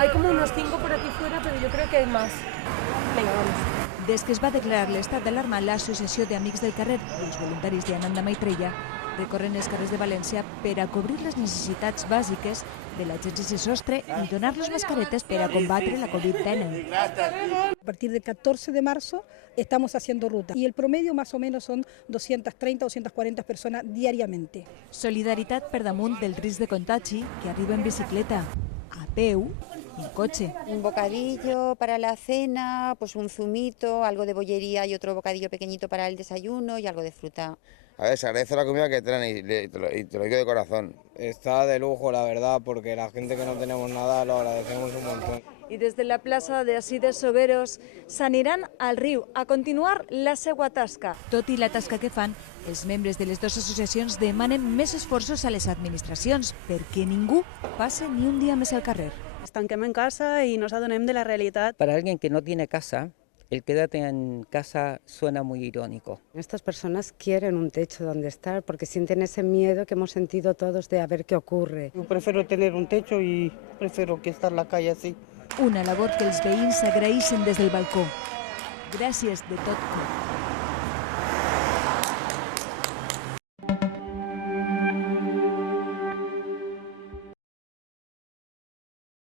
Hay como unos 5 por aquí fuera, pero yo creo que hay más. Venga, vamos. Des que es va declarar l'estat d'alarma, l'Associació d'Amics del Carrer i els voluntaris d'Ananda Maitreya recorren els carrers de València per a cobrir les necessitats bàsiques de la gent sense sostre i donar-los mascaretes per a combatre la Covid-19. A partir del 14 de marzo estamos haciendo ruta y el promedio más o menos son 230 o 240 personas diariamente. Solidaritat per damunt del risc de contagi que arriba en bicicleta, a peu i en cotxe. Un bocadillo para la cena, pues un zumito, algo de bollería y otro bocadillo pequeñito para el desayuno y algo de fruta. A ver, se agradece la comida que traen y te lo digo de corazón. Está de lujo, la verdad, porque la gente que no tenemos nada lo agradecemos un montón. I des de la plaça de Ací de Soberos s'aniran al riu a continuar la seva tasca. Tot i la tasca que fan, els membres de les dues associacions demanen més esforços a les administracions perquè ningú passe ni un dia més al carrer. Estanquem en casa y nos adonem de la realidad. Para alguien que no tiene casa, el quédate en casa suena muy irónico. Estas personas quieren un techo donde estar porque sienten ese miedo que hemos sentido todos de a ver qué ocurre. Yo prefiero tener un techo y prefiero que estar en la calle así. Una labor que els veïns agraeixen des del balcó. Gràcies de tot cor.